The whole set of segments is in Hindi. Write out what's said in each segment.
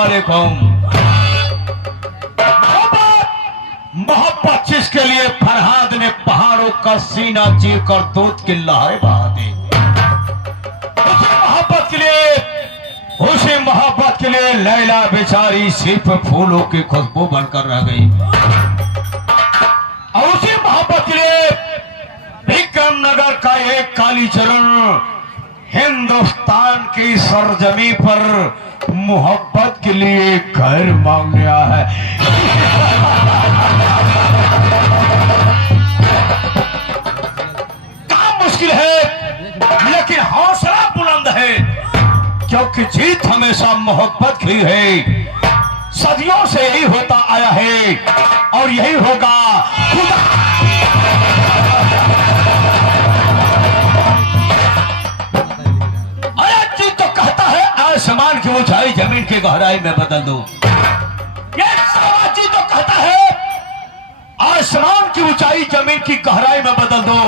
वालेकुम। मोहब्बत जिसके लिए फरहाद ने पहाड़ों का सीना चीर कर दूध की लहरें बहा दी, उसी मोहब्बत के लिए लैला बेचारी सिर्फ फूलों की खुशबू बनकर रह गई। और उसी मोहब्बत के लिए विक्रम नगर का एक कालीचरण हिंदुस्तान की सरजमी पर मोहब्बत के लिए घर मांग गया है। काम मुश्किल है लेकिन हौसला बुलंद है, क्योंकि जीत हमेशा मोहब्बत की है। सदियों से यही होता आया है और यही होगा। खुदा जीत तो कहता है आसमान की ऊंचाई जमीन की गहराई में बदल दो। ये जीत तो कहता है आसमान की ऊंचाई जमीन की गहराई में बदल दो,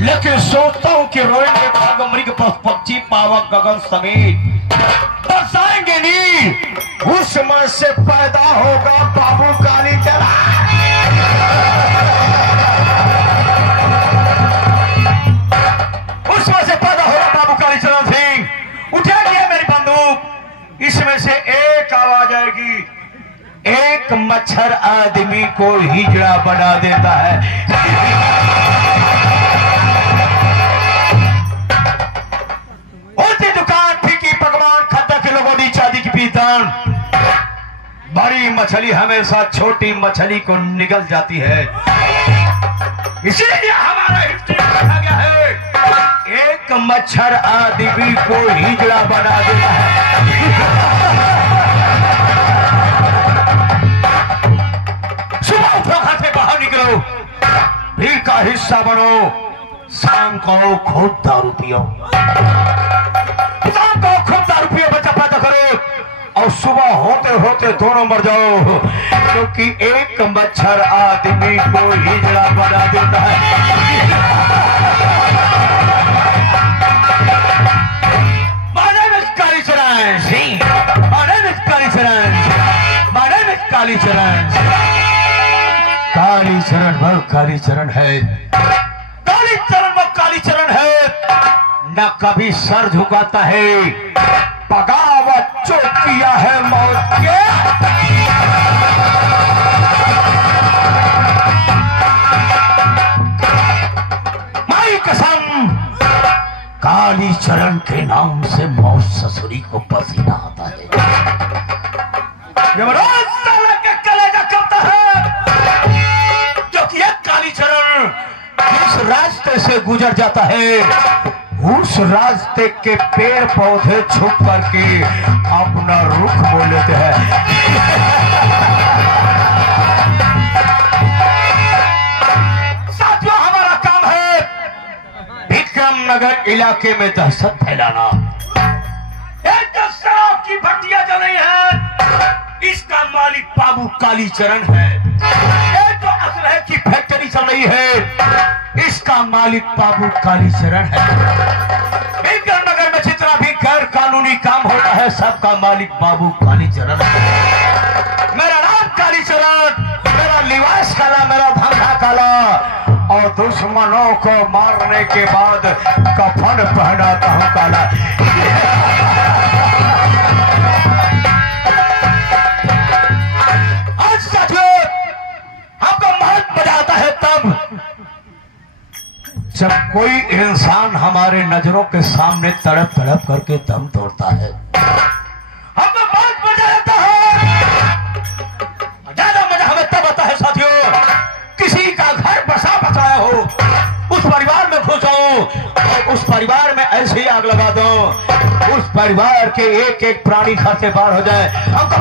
लेकिन सोचता हूं कि रोएंगे मृग पक्षी पावक गगन समेत बरसाएंगे नीर, उस मन से पैदा होगा बाबू कालीचरण। उस मन से पैदा होगा बाबू कालीचरण सिंह। उठेगी मेरी बंदूक, इसमें से एक आवाज आएगी। एक मच्छर आदमी को हिजड़ा बना देता है। बड़ी मछली हमेशा छोटी मछली को निगल जाती है, इसीलिए हमारा रखा गया है। एक मच्छर आदमी को हिजड़ा बना देता है। सुबह उठो, घर से बाहर निकलो, भीड़ का हिस्सा बनो, शाम को खूब दारू पियो, शाम को खूब दारू पियो, बच्चा पैदा करो और सुबह होते होते दोनों मर जाओ, क्योंकि एक मच्छर आदमी को हिजड़ा बना देता है। My name is Kalicharan Singh, my name is Kalicharan, my name is Kalicharan. Kalicharan वो कालीचरण है, कालीचरण वो कालीचरण है, न कभी सर झुकाता है, बगावत जो किया है मौत के। माई कसम, कालीचरण के नाम से मौत ससुरी को पसीना आता है। रोज साला के कलेजा करता है, क्योंकि एक कालीचरण जिस रास्ते से गुजर जाता है उस रास्ते के पेड़ पौधे छुप करके अपना रुख मोड़ लेते हैं। साथियों, हमारा काम है विक्रम नगर इलाके में दहशत फैलाना। एक जो शराब की भट्टियां जल रही है, इसका मालिक बाबू कालीचरण है। एक जो असलहे की फैक्ट्री चल रही है, इसका मालिक बाबू कालीचरण है। विक्रम नगर में जितना भी गैर कानूनी काम होता है, सबका मालिक बाबू कालीचरण है। मेरा नाम कालीचरण, मेरा लिबास काला, मेरा धंधा काला, और दुश्मनों को मारने के बाद कफन पहनाता हूं काला। आज साथियों, आपको महत्व बजाता है तब जब कोई इंसान हमारे नजरों के सामने तड़प तड़प करके दम तोड़ता है। हमको बहुत मजा आता है, ज्यादा मजा हमें तब आता है साथियों, किसी का घर बसा बसाया हो, उस परिवार में घुस जाओ और उस परिवार में ऐसे ही आग लगा दो, उस परिवार के एक एक प्राणी घर से बाहर हो जाए। हमको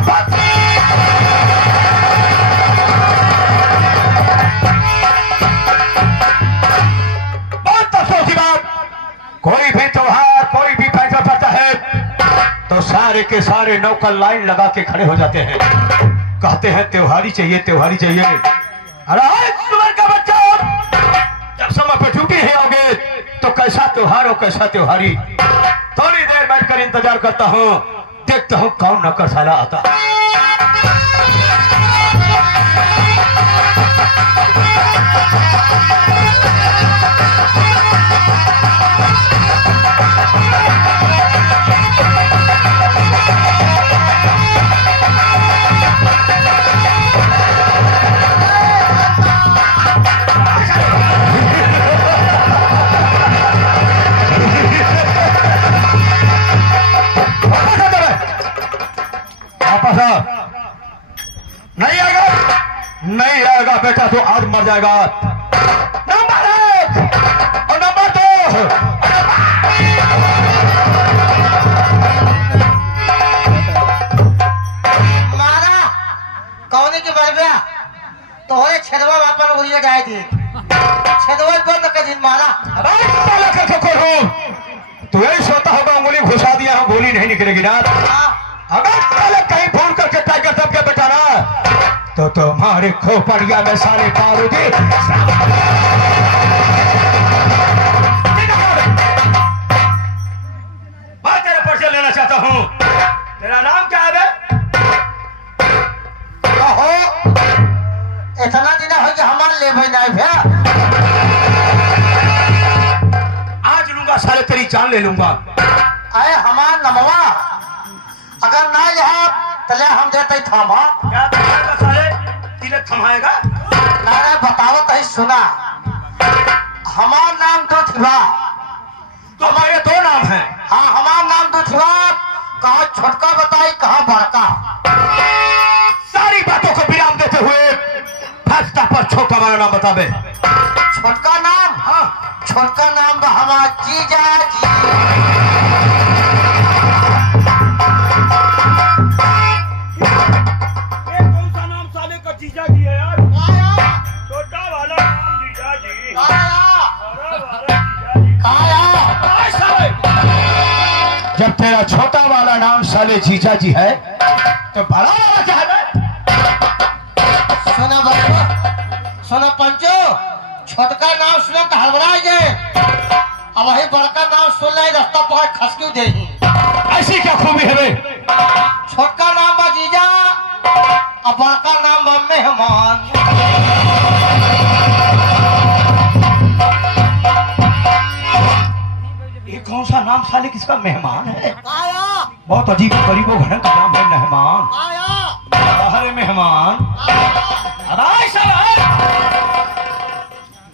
कोई भी त्योहार, कोई भी फैसला करता है तो सारे के सारे नौकर लाइन लगा के खड़े हो जाते हैं, कहते हैं त्योहारी चाहिए, त्योहारी चाहिए। अरे सुअर का बच्चा, जब समय पे ड्यूटी है आओगे तो कैसा त्योहार हो, कैसा त्योहारी। थोड़ी देर बैठकर इंतजार करता हूँ, देखता हूँ कौन नौकर साला आता। नहीं आएगा, नहीं आएगा बेटा तो आज मर जाएगा। नंबर 1 और नंबर 2। मारा कौन के बरबा तोहरे छेदवा बापा में उड़िया जाए थी छेदवा बंद कर दिन मारा। तू यही सोता होगा उंगली घुसा दिया हम गोली नहीं निकलेगी ना। अगर पहले कहीं फोन करके टाइगर साहब के बेटा ना तो तुम्हारे खोपड़िया में सारे बारूदी। मैं तेरे परिचय लेना चाहता हूँ। तेरा नाम क्या है बे? हो इतना दिन हो कि हमारे ले भाई नहीं भैया आज लूंगा साले तेरी जान ले लूंगा। अरे हमार नमवा अगर ना यहाँ तले हम देते थामा क्या थमाएगा साले? तिलक थमाएगा? अरे बताओ तो सुना हमार नाम तो थिवा तो हमारे 2 नाम हैं। हाँ हमार नाम तो थिवा कहाँ छोटका बताई कहाँ बड़का। सारी बातों को विराम देते हुए फर्स्ट पर छोटा वाला नाम बता बे। छोटका नाम हाँ छोटका नाम तो हमारा जीजा जी। कौन सा नाम साले का जीजा जी है यार? छोटा वाला नाम जीजा जी। बड़ा वाला जीजा जी। जब तेरा छोटा वाला नाम साले जीजा जी है तो बड़ा वाला क्या है? सुनो बच्चों सुनो पंचो छोटका नाम सुनो तो हड़बड़ा गए अब वही बड़का नाम सुन ले रास्ता पकड़ खसक्यू दे ऐसी क्या खूबी है बे? छोटका नाम बा जीजा और बड़का नाम बा मेहमान। ये कौन सा नाम साले किसका? मेहमान है। बहुत अजीब गरीबों घर का नाम है मेहमान। अरे मेहमान अरे साला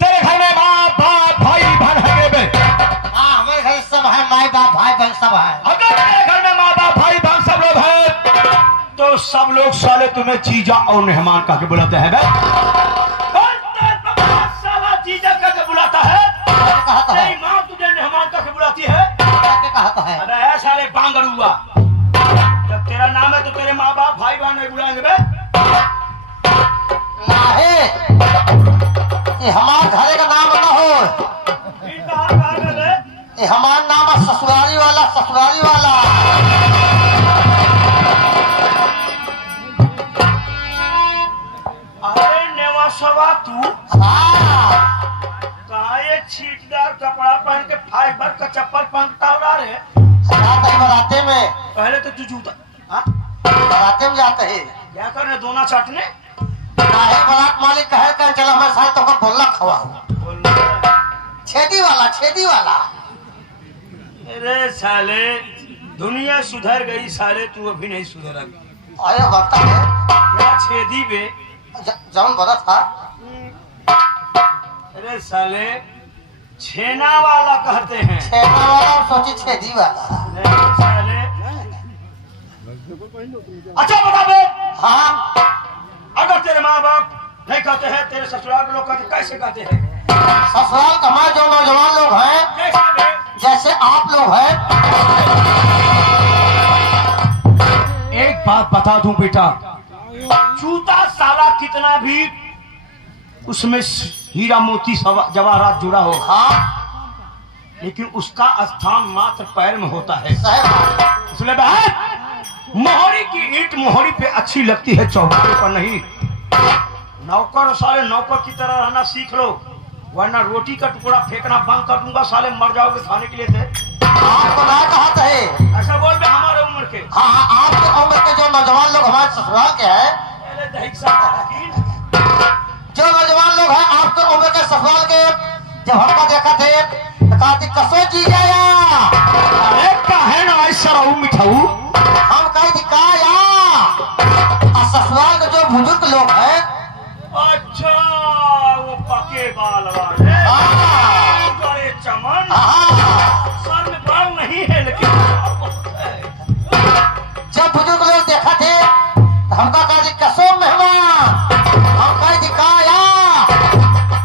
तेरे घर में माँ बाप भाई बहन है बे? हाँ हमारे घर सब है माई बाप भाई बहन सब है। अगर तेरे घर में माँ बाप भाई बहन सब लोग हैं तो सब लोग साले तुम्हें जीजा और मेहमान कह के बुलाते हैं बे? साला जीजा कह के बुलाता है? कहता है तेरी माँ तुझे मेहमान कह के बुलाती है? कहता है अरे है साले बांगड़ुआ। जब तेरा नाम है तो तेरे माँ बाप भाई बहन नहीं बुलाएंगे बे? नाहे ये हमारे घर का नाम ना हो ये हमारा नाम है ससुराली वाला ससुराली वाला। अरे नेवा सवा तू हाँ कहा ये छीटदार कपड़ा पहन के फाइबर का चप्पल पहनता हो रे? जाते हैं बराते में पहले तो तू जूता हाँ? बराते में जाते हैं क्या करने दोना चाटने? नाहे बरात मालिक कहे कर चलो हमारे साथ तो बोलना खवा छेदी वाला। अरे साले दुनिया सुधर गई साले तू अभी नहीं सुधरा। अरे बता है क्या छेदी बे? जौन बता था अरे साले छेना वाला कहते हैं। छेना वाला सोची छेदी वाला। नहीं साले अच्छा बता बे हाँ अगर तेरे माँ बाप नहीं कहते हैं तेरे ससुराल के लोग कहते कैसे कहते हैं? ससुराल का हमारे जो नौजवान लोग हैं कैसे बे? जैसे आप लोग हैं। एक बात बता दूं बेटा जूता साला कितना भी उसमें हीरा मोती जवाहरात जुड़ा हो हाँ लेकिन उसका स्थान मात्र पैर में होता है। सही बात। इसलिए बहन मोहरी की ईंट मोहरी पे अच्छी लगती है चौबारे पर नहीं। नौकर साले नौकर की तरह रहना सीख लो वरना रोटी का टुकड़ा फेंकना बंद कर दूंगा साले मर जाओगे खाने के लिए थे। आपको ना कहा थे। ऐसा बोल बे हमारे उम्र के। हाँ हाँ, आपके उम्र के जो नौजवान लोग हमारे ससुराल के हैं, पहले दही साहब जो नौजवान लोग हैं आपके उम्र के ससुराल के, जब हमको देखा थे तो कहा थी कसो जी गया। अरे काहे ना ऐसा रहू मिठाऊ। हम कही थी कहा या और ससुराल के जो बुजुर्ग लोग हैं, अच्छा वो पके बाल वाले बड़े चमन सर में बाल नहीं है लेकिन जब बुजुर्ग लोग देखा थे तो हमका कहा थी कसो मेहमान। हम कही थी कहा या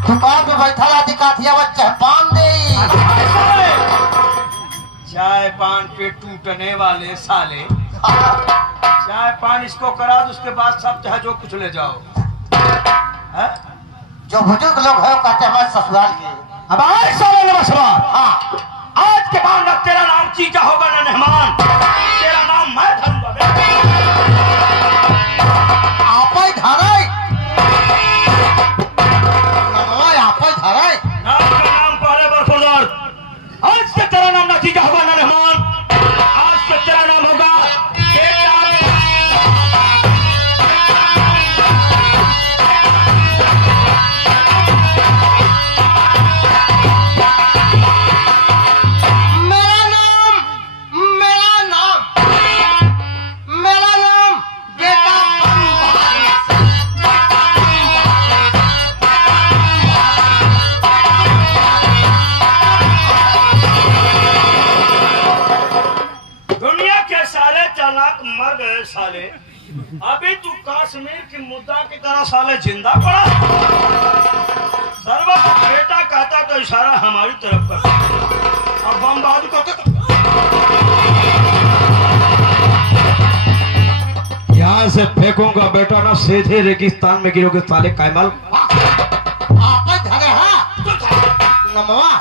दुकान पे बैठा रहा दिखा थी अब चाय पान दे। चाय पान पे टूटने वाले साले। चाय पान इसको करा दो उसके बाद सब चाहे जो कुछ ले जाओ। है? जो बुजुर्ग लोग हैं वो कहते हैं हमारे ससुराल के। अब आज साले नमस्कार। हाँ आज के बाद न तेरा नाम चीजा होगा न मेहमान। तेरा नाम मैं धरूंगा बे। आप ही धराई आप ही धराई। नाम का नाम पहले बरसोदर। आज से तेरा नाम न चीजा होगा न मेहमान। आज से तेरा नाम होगा बेटा। मेरा नाम बेटा दुनिया के सारे चालाक मर गए साले। अभी तू कश्मीर की मुद्दा की तरह साले जिंदा पड़ा। सर्व बेटा कहता तो इशारा हमारी तरफ कर और बम बहादुर कहता यहाँ से फेंकूंगा बेटा ना सीधे रेगिस्तान में गिरोगे साले कैमल। आप ही धरे हैं नमवा।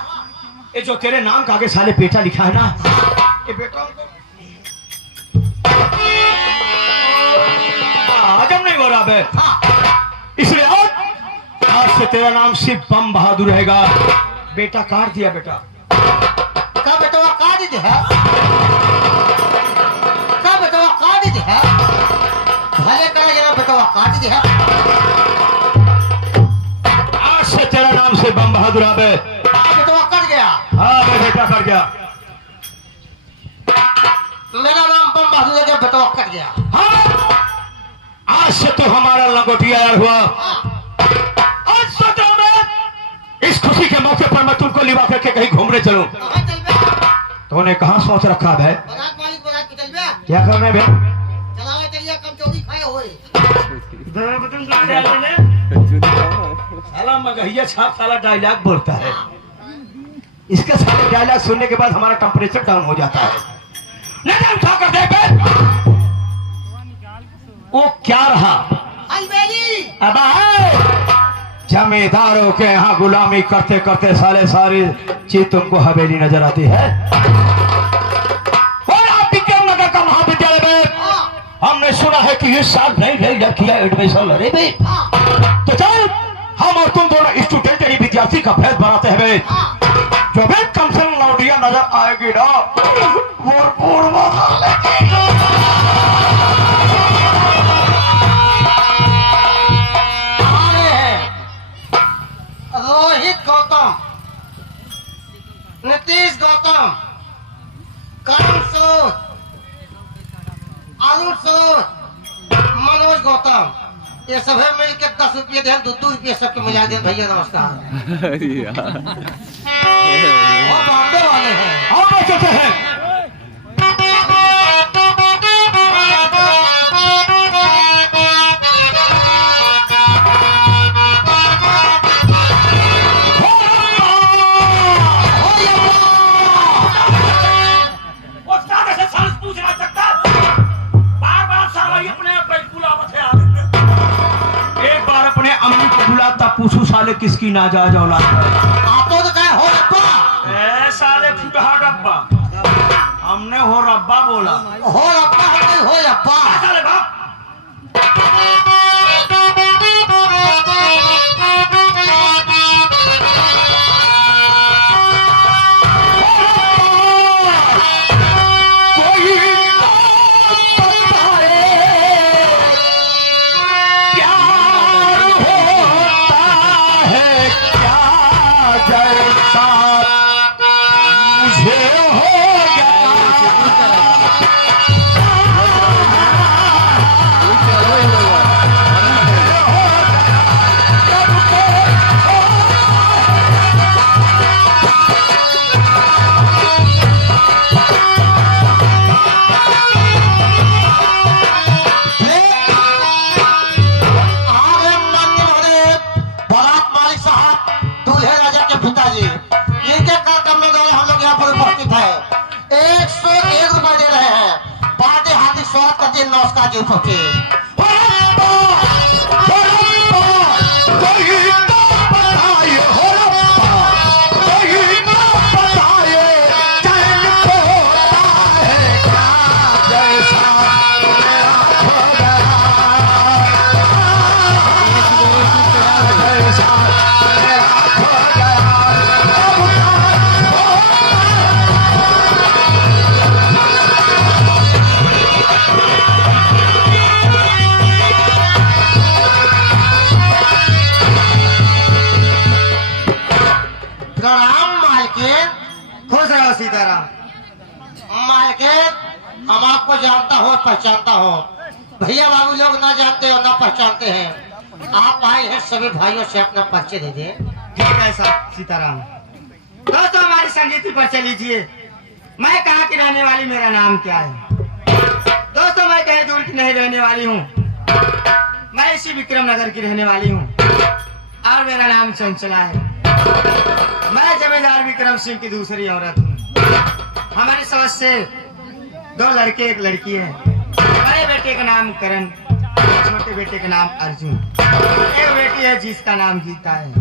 ये जो तेरे नाम का आगे साले बेटा लिखा है ना, ये बेटा हजम नहीं हो रहा बे। इसलिए आज से तेरा नाम सिर्फ बम बहादुर रहेगा। बेटा काट दिया बेटा। का बेटा काट दी है। का बेटा काट दी है। भले करा जरा बेटा काट दी है। आज से तेरा नाम से बम बहादुर आबे। बेटा कट गया। हाँ बेटा कट गया। मेरा नाम बम बहादुर है, बेटा कट गया। हाँ आज से तो हमारा लंगोटिया यार हुआ। आज सोचा मैं इस खुशी के मौके पर मैं तुमको लिवा करके कहीं घूमने चलूं। तूने कहाँ सोच रखा है? क्या करने बे? साला मगहिया छाप साला डायलॉग बोलता है। इसका सारे डायलॉग सुनने के बाद हमारा टेम्परेचर डाउन हो जाता है। नहीं उठा कर देख बे। वो क्या रहा? अब जमींदारों के यहाँ गुलामी करते करते साले सारी चीज तुमको हवेली नजर आती है। और आप नगर का महाविद्यालय में हमने सुना है कि इस साल नई नई लड़कियां एडमिशन ले रही भाई। तो चल हम और तुम दोनों स्टूडेंट यानी विद्यार्थी का भेद बनाते हैं। जो भी कम से कम लौटिया नजर आएगी ना रोहित गौतम, नीतीश गौतम, करण सूद, अरुण सूद, मनोज गौतम, ये सब है मिलकर 10 रुपये दे, 2 रुपये सबके मिला दे। भैया नमस्कार। वो बॉम्बे वाले हैं। और चलते हैं। पूछू साले किसकी नाजायज औलाद है? आपको तो कहे हो रब्बा। ए साले फुटहा डब्बा। हमने हो रब्बा बोला। हो रब्बा हो रब्बा। साले बाप। जैसा मुझे हो नमस्कार जी सोचिए सीताराम। मालकिन हम आपको जानता हो पहचानता हो, भैया बाबू लोग ना जानते हो ना पहचानते हैं। आप आए हैं सभी भाइयों से अपना परिचय दे दे। ठीक है साहब सीताराम। दोस्तों हमारी संगीत परिचय लीजिए। मैं कहाँ की रहने वाली, मेरा नाम क्या है? दोस्तों मैं कहीं दूर की नहीं रहने वाली हूँ, मैं इसी विक्रम नगर की रहने वाली हूँ और मेरा नाम चंचला है। मैं जमींदार विक्रम सिंह की दूसरी औरत हूँ। हमारे समझ से 2 लड़के 1 लड़की है। बड़े बेटे का नाम करण, छोटे बेटे का नाम अर्जुन। एक बेटी है जिसका नाम गीता है।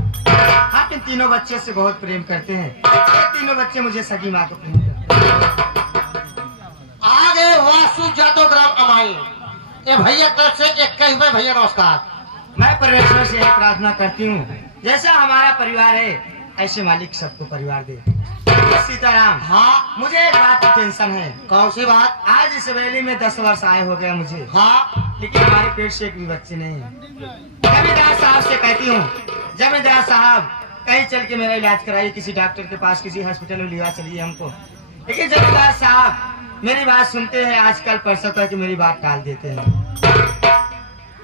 हम इन तीनों बच्चे से बहुत प्रेम करते हैं। ये तीनों बच्चे मुझे सगी माँ को प्रेम करते हैं। आगे वासु जादव ग्राम अमाई ये भैया तरफ से एक कई में भैया नमस्कार। मैं परमेश्वर से एक प्रार्थना करती हूँ, जैसा हमारा परिवार है ऐसे मालिक सबको परिवार दे। सीताराम, हाँ मुझे एक बात की टेंशन है। कौन सी बात? आज इस हवेली में 10 वर्ष आए हो गया मुझे। हाँ लेकिन हमारे पेट से एक भी बच्चे नहीं है। जमींदार साहब से कहती हूँ, जमींदार साहब कहीं चल के मेरा इलाज कराइए, किसी डॉक्टर के पास, किसी हॉस्पिटल में लिवा चलिए हमको। लेकिन जमींदार साहब मेरी बात सुनते हैं, आजकल परसों करके मेरी बात टाल देते हैं।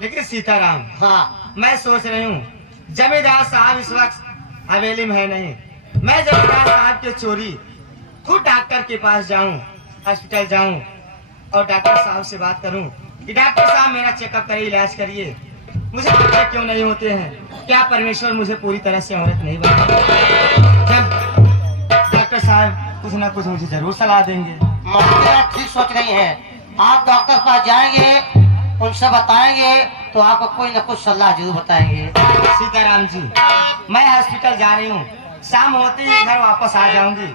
लेकिन सीताराम, हाँ मैं सोच रही हूँ जमींदार साहब इस वक्त हवेली में है नहीं, मैं जमींदार साहब के चोरी खुद डॉक्टर के पास जाऊं, हॉस्पिटल जाऊं और डॉक्टर साहब से बात करूं कि डॉक्टर साहब मेरा चेकअप करिए, इलाज करिए, मुझे बच्चे क्यों नहीं होते हैं? क्या परमेश्वर मुझे पूरी तरह से औरत नहीं बनाता? जब डॉक्टर साहब कुछ ना कुछ मुझे जरूर सलाह देंगे। आप ठीक सोच रही है। आप डॉक्टर के पास जाएंगे, उनसे बताएंगे तो आपको कोई ना कुछ सलाह जरूर बताएंगे। सीताराम जी, मैं हॉस्पिटल जा रही हूँ, शाम होते ही घर वापस आ जाऊंगी।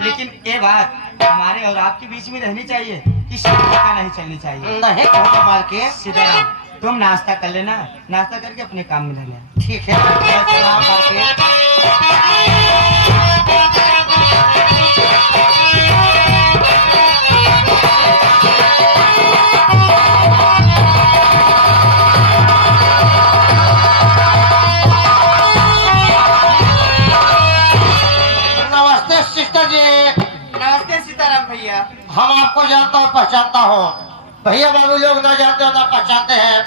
लेकिन ये बात हमारे और आपके बीच में रहनी चाहिए कि शत्रुता नहीं चलनी चाहिए। नहीं मार के सीताराम, तुम नाश्ता कर लेना, नाश्ता करके अपने काम में लगना। ठीक है। नमस्ते सिस्टर जी। नमस्ते सीताराम भैया। हम आपको जानता हूँ पहचानता हूँ, भैया बाबू लोग ना जानते हो ना पहचानते हैं।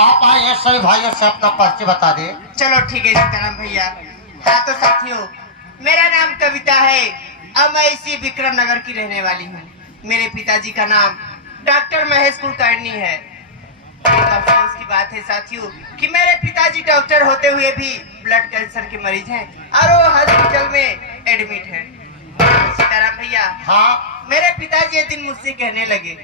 आप आए हैं सभी भाइयों से अपना परिचय बता दे। चलो ठीक है सीताराम भैया। हाँ तो साथियों, मेरा नाम कविता है और मैं इसी विक्रम नगर की रहने वाली हूँ। मेरे पिताजी का नाम डॉक्टर महेश कुलकर्णी है। एक अफसोस की बात है साथियों कि मेरे पिताजी डॉक्टर होते हुए भी ब्लड कैंसर के मरीज हैं और वो हॉस्पिटल में एडमिट है। सीताराम भैया, हाँ मेरे पिताजी एक दिन मुझसे कहने लगे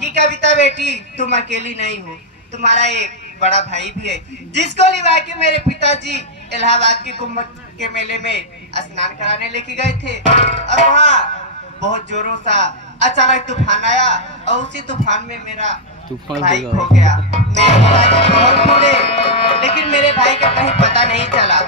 कि कविता बेटी तुम अकेली नहीं हो, तुम्हारा एक बड़ा भाई भी है, जिसको लिवा के मेरे पिताजी इलाहाबाद के कुंभ के मेले में स्नान कराने लेके गए थे। और वहाँ बहुत जोरों सा अचानक तूफान आया और उसी तूफान में मेरा भाई खो गया। मेरे पिताजी बहुत बोले, लेकिन मेरे भाई का कहीं पता नहीं चला।